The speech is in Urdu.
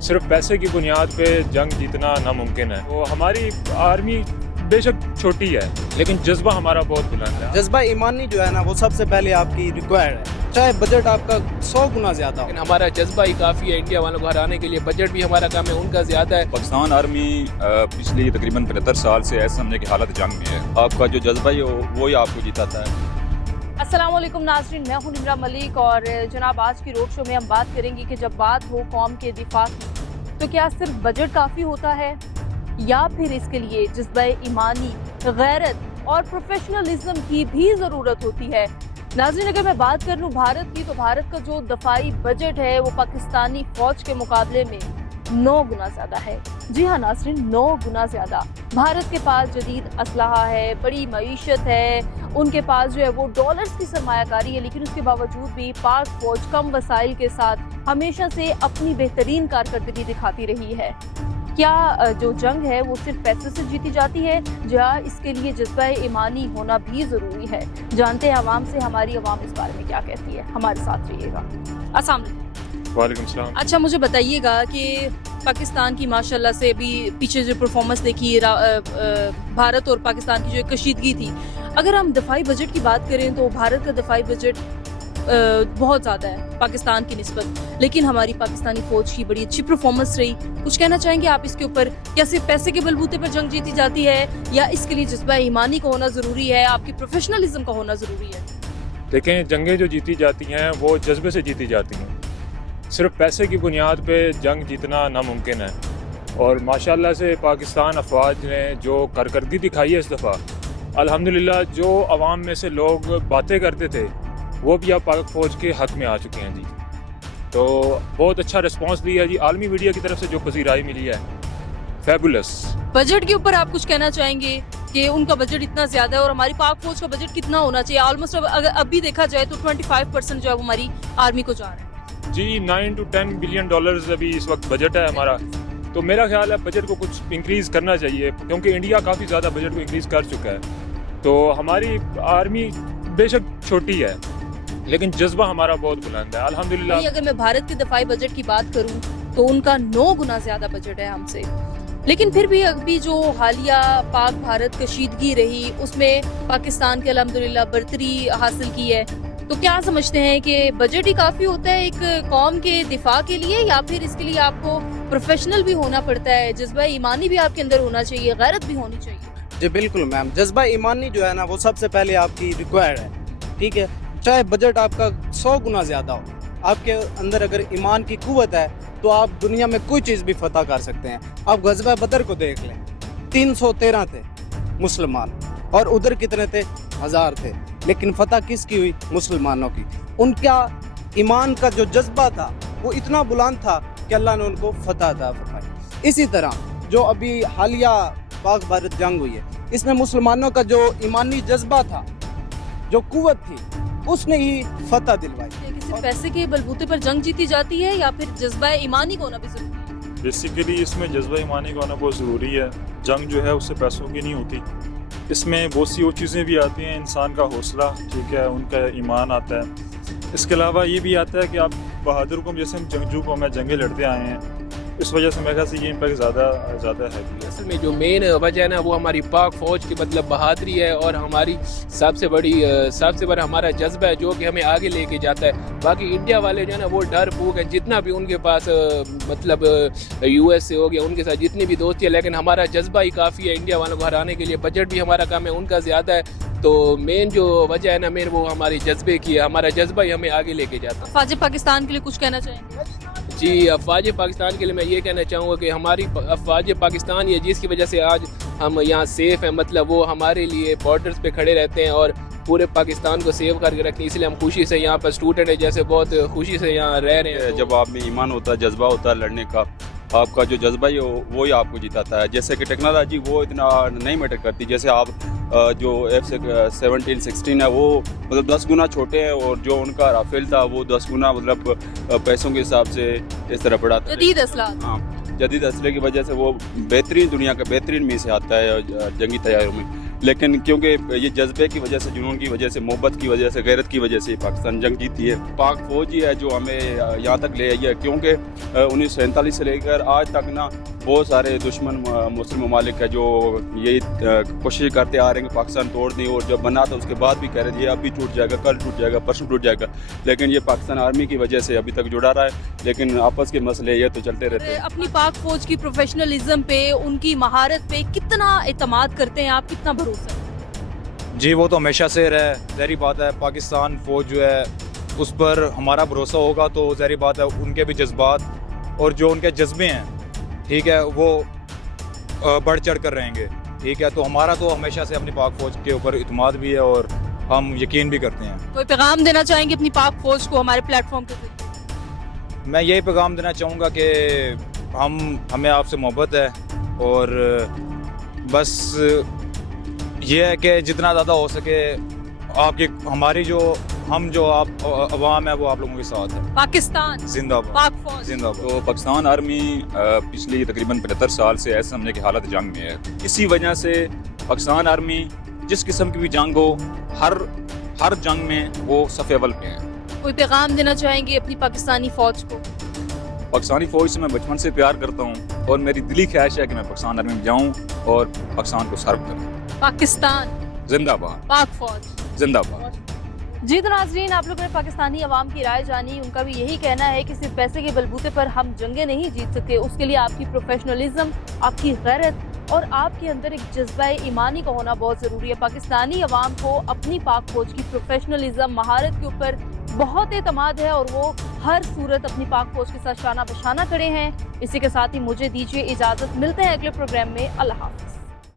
صرف پیسے کی بنیاد پہ جنگ جیتنا ناممکن ہے. تو ہماری آرمی بے شک چھوٹی ہے لیکن جذبہ ہمارا بہت بلند ہے. جذبہ ایمانی جو ہے نا وہ سب سے پہلے آپ کی ریکوائرڈ ہے، چاہے بجٹ آپ کا 100 گنا زیادہ ہو. لیکن ہمارا جذبہ ہی کافی ہے انڈیا والوں کو ہرانے کے لیے. بجٹ بھی ہمارا کم ہے، ان کا زیادہ ہے. پاکستان آرمی پچھلی تقریباً 75 سال سے ایسے سمجھے کہ حالت جنگ میں ہے. آپ کا جو جذبہ ہے وہی آپ کو جتاتا ہے. السلام علیکم ناظرین، میں ہوں نمرہ ملک اور جناب آج کی روڈ شو میں ہم بات کریں گے کہ جب بات ہو قوم کے دفاع کی تو کیا صرف بجٹ کافی ہوتا ہے یا پھر اس کے لیے جذبہ ایمانی، غیرت اور پروفیشنلزم کی بھی ضرورت ہوتی ہے. ناظرین اگر میں بات کر لوں بھارت کی تو بھارت کا جو دفاعی بجٹ ہے وہ پاکستانی فوج کے مقابلے میں 9 گنا زیادہ ہے. جی ہاں ناظرین، 9 گنا زیادہ. بھارت کے پاس جدید اسلحہ ہے، بڑی معیشت ہے، ان کے پاس جو ہے وہ ڈالرز کی سرمایہ کاری ہے، لیکن اس کے باوجود بھی پاک فوج کم وسائل کے ساتھ ہمیشہ سے اپنی بہترین کارکردگی دکھاتی رہی ہے. کیا جو جنگ ہے وہ صرف پیسے سے جیتی جاتی ہے یا اس کے لیے جذبہ ایمانی ہونا بھی ضروری ہے؟ جانتے ہیں عوام سے، ہماری عوام اس بارے میں کیا کہتی ہے. ہمارے ساتھ رہیے گا. السلام علیکم. وعلیکم السلام. اچھا مجھے بتائیے گا کہ پاکستان کی ماشاءاللہ سے بھی پیچھے جو پرفارمنس دیکھی بھارت اور پاکستان کی جو کشیدگی تھی، اگر ہم دفاعی بجٹ کی بات کریں تو بھارت کا دفاعی بجٹ بہت زیادہ ہے پاکستان کی نسبت، لیکن ہماری پاکستانی فوج کی بڑی اچھی پرفارمنس رہی. کچھ کہنا چاہیں گے آپ اس کے اوپر؟ کیا صرف پیسے کے بلبوتے پر جنگ جیتی جاتی ہے یا اس کے لیے جذبہ ایمانی کا ہونا ضروری ہے، آپ کی پروفیشنلزم کا ہونا ضروری ہے؟ دیکھیں، جنگیں جو جیتی جاتی ہیں وہ جذبے سے جیتی جاتی ہیں. صرف پیسے کی بنیاد پہ جنگ جیتنا ناممکن ہے، اور ماشاءاللہ سے پاکستان افواج نے جو کارکردگی دکھائی ہے اس دفعہ، الحمدللہ جو عوام میں سے لوگ باتیں کرتے تھے وہ بھی اب پاک فوج کے حق میں آ چکے ہیں. جی تو بہت اچھا رسپانس دیا ہے جی، عالمی میڈیا کی طرف سے جو پذیرائی ملی ہے، فیبولس. بجٹ کے اوپر آپ کچھ کہنا چاہیں گے کہ ان کا بجٹ اتنا زیادہ ہے اور ہماری پاک فوج کا بجٹ کتنا ہونا چاہیے؟ آلموسٹ اگر اب بھی دیکھا جائے تو 25% جو ہے وہ ہماری آرمی کو جا رہا ہے. جی 9 to 10 بلین ڈالرز ابھی اس وقت بجٹ ہے ہمارا. تو میرا خیال ہے بجٹ کو کچھ انکریز کرنا چاہیے کیونکہ انڈیا کافی زیادہ بجٹ کو انکریز کر چکا ہے. تو ہماری آرمی بے شک چھوٹی ہے لیکن جذبہ ہمارا بہت بلند ہے الحمدللہ. اگر میں بھارت کے دفاعی بجٹ کی بات کروں تو ان کا 9 گنا زیادہ بجٹ ہے ہم سے، لیکن پھر بھی ابھی جو حالیہ پاک بھارت کشیدگی رہی اس میں پاکستان کے الحمدللہ برتری حاصل کی ہے. تو کیا سمجھتے ہیں کہ بجٹ ہی کافی ہوتا ہے ایک قوم کے دفاع کے لیے یا پھر اس کے لیے آپ کو پروفیشنل بھی ہونا پڑتا ہے، جذبہ ایمانی بھی آپ کے اندر ہونا چاہیے، غیرت بھی ہونی چاہیے؟ جی بالکل میم، جذبہ ایمانی جو ہے نا وہ سب سے پہلے آپ کی ریکوائرڈ ہے. ٹھیک ہے، چاہے بجٹ آپ کا 100 گنا زیادہ ہو، آپ کے اندر اگر ایمان کی قوت ہے تو آپ دنیا میں کوئی چیز بھی فتح کر سکتے ہیں. آپ غزوہ بدر کو دیکھ لیں، 313 تھے مسلمان اور ادھر کتنے تھے؟ 1000 تھے، لیکن فتح کس کی ہوئی؟ مسلمانوں کی. ان کا ایمان کا جو جذبہ تھا وہ اتنا بلند تھا کہ اللہ نے ان کو فتح عطا فرمائی. اسی طرح جو ابھی حالیہ پاک بھارت جنگ ہوئی ہے، اس میں مسلمانوں کا جو ایمانی جذبہ تھا، جو قوت تھی، اس نے ہی فتح دلوائی. صرف پیسے کے بلبوتے پر جنگ جیتی جاتی ہے یا پھر جذبہ ایمانی کا ہونا بھی ضروری ہے؟ بیسیکلی اس میں جذبہ ایمانی کا ہونا بہت ضروری ہے. جنگ جو ہے اس سے پیسوں کی نہیں ہوتی، اس میں بہت سی اور چیزیں بھی آتی ہیں. انسان کا حوصلہ، ٹھیک ہے، ان کا ایمان آتا ہے. اس کے علاوہ یہ بھی آتا ہے کہ آپ بہادر قوم جیسے ہم جنگجو قوم میں جنگیں لڑتے آئے ہیں، اس وجہ سے میرے خیال سے یہ امپیکٹ زیادہ ہے. اصل میں جو مین وجہ ہے نا وہ ہماری پاک فوج کی مطلب بہادری ہے اور ہماری سب سے بڑا ہمارا جذبہ ہے جو کہ ہمیں آگے لے کے جاتا ہے. باقی انڈیا والے جو ہے نا وہ ڈر پھوک ہے، جتنا بھی ان کے پاس مطلب یو ایس سے ہو گیا، ان کے ساتھ جتنی بھی دوستی ہے، لیکن ہمارا جذبہ ہی کافی ہے انڈیا والوں کو ہرانے کے لیے. بجٹ بھی ہمارا کم ہے، ان کا زیادہ ہے. تو مین جو وجہ ہے نا وہ ہمارے جذبے کی ہے. ہمارا جذبہ ہی ہمیں آگے لے کے جاتا ہے. فوج پاکستان کے لیے کچھ کہنا چاہیں گے؟ جی افواج پاکستان کے لیے میں یہ کہنا چاہوں گا کہ ہماری افواج پاکستان یہ جس کی وجہ سے آج ہم یہاں سیف ہیں، مطلب وہ ہمارے لیے بارڈرز پہ کھڑے رہتے ہیں اور پورے پاکستان کو سیو کر کے رکھتے ہیں. اس لیے ہم خوشی سے یہاں پر اسٹوڈنٹ ہیں جیسے بہت خوشی سے یہاں رہ رہے ہیں. جب آپ میں ایمان ہوتا ہے، جذبہ ہوتا ہے لڑنے کا، آپ کا جو جذبہ ہے وہی آپ کو جتاتا ہے. جیسے کہ ٹیکنالوجی وہ اتنا نہیں میٹر کرتی. جیسے آپ جو F-17-16 ہے وہ مطلب 10 گنا چھوٹے ہیں اور جو ان کا رافیل تھا وہ 10 گنا مطلب پیسوں کے حساب سے اس طرح پڑا تھا. جدید اسلحہ، ہاں، جدید اسلحے کی وجہ سے وہ بہترین دنیا کا بہترین میں سے آتا ہے جنگی تیاروں میں. لیکن کیونکہ یہ جذبے کی وجہ سے، جنون کی وجہ سے، محبت کی وجہ سے، غیرت کی وجہ سے پاکستان جنگ جیتی ہے. پاک فوج ہی ہے جو ہمیں یہاں تک لے آئی ہے، کیونکہ 1947 سے لے کر آج تک نا بہت سارے دشمن مسلم ممالک ہے جو یہی کوشش کرتے آ رہے ہیں کہ پاکستان توڑ دیں، اور جب بنا تو اس کے بعد بھی کہہ رہے تھے یہ اب بھی ٹوٹ جائے گا، کل ٹوٹ جائے گا، پرسوں ٹوٹ جائے گا. لیکن یہ پاکستان آرمی کی وجہ سے ابھی تک جڑا رہا ہے، لیکن آپس کے مسئلے یہ تو چلتے رہتے ہیں. اپنی پاک فوج کی پروفیشنلزم پہ، ان کی مہارت پہ کتنا اعتماد کرتے ہیں آپ، کتنا بھروسہ ہے؟ جی وہ تو ہمیشہ سے رہا ہے، ظاہری بات ہے. پاکستان فوج جو ہے اس پر ہمارا بھروسہ ہوگا تو ظاہری بات ہے ان کے بھی جذبات اور جو ان کے جذبے ہیں، ٹھیک ہے، وہ بڑھ چڑھ کر رہیں گے. ٹھیک ہے، تو ہمارا تو ہمیشہ سے اپنی پاک فوج کے اوپر اعتماد بھی ہے اور ہم یقین بھی کرتے ہیں. کوئی پیغام دینا چاہیں گے اپنی پاک فوج کو ہمارے پلیٹ فارم کے ذریعے؟ میں یہی پیغام دینا چاہوں گا کہ ہمیں آپ سے محبت ہے، اور بس یہ ہے کہ جتنا زیادہ ہو سکے آپ کی ہماری جو آپ عوام ہے وہ آپ لوگوں کے ساتھ ہے. پاکستان زندہ باد، پاک فوج زندہ باد. تو پاکستان آرمی پچھلی تقریباً 75 سال سے ایسے سمجھے کہ حالت جنگ میں ہے. اسی وجہ سے پاکستان آرمی جس قسم کی بھی جنگ ہو، ہر جنگ میں وہ صف اول پہ ہیں. کوئی پیغام دینا چاہیں گے اپنی پاکستانی فوج کو؟ پاکستانی فوج سے میں بچپن سے پیار کرتا ہوں، اور میری دلی خواہش ہے کہ میں پاکستان آرمی میں جاؤں اور پاکستان کو سرو کروں. پاکستان زندہ باد، پاک فوج زندہ باد. جی تو ناظرین، آپ لوگوں نے پاکستانی عوام کی رائے جانی. ان کا بھی یہی کہنا ہے کہ صرف پیسے کے بلبوتے پر ہم جنگیں نہیں جیت سکتے، اس کے لیے آپ کی پروفیشنلزم، آپ کی غیرت اور آپ کے اندر ایک جذبہ ایمانی کا ہونا بہت ضروری ہے. پاکستانی عوام کو اپنی پاک فوج کی پروفیشنلزم، مہارت کے اوپر بہت اعتماد ہے، اور وہ ہر صورت اپنی پاک فوج کے ساتھ شانہ بشانہ کھڑے ہیں. اسی کے ساتھ ہی مجھے دیجیے اجازت، ملتے ہیں اگلے پروگرام میں. اللہ حافظ.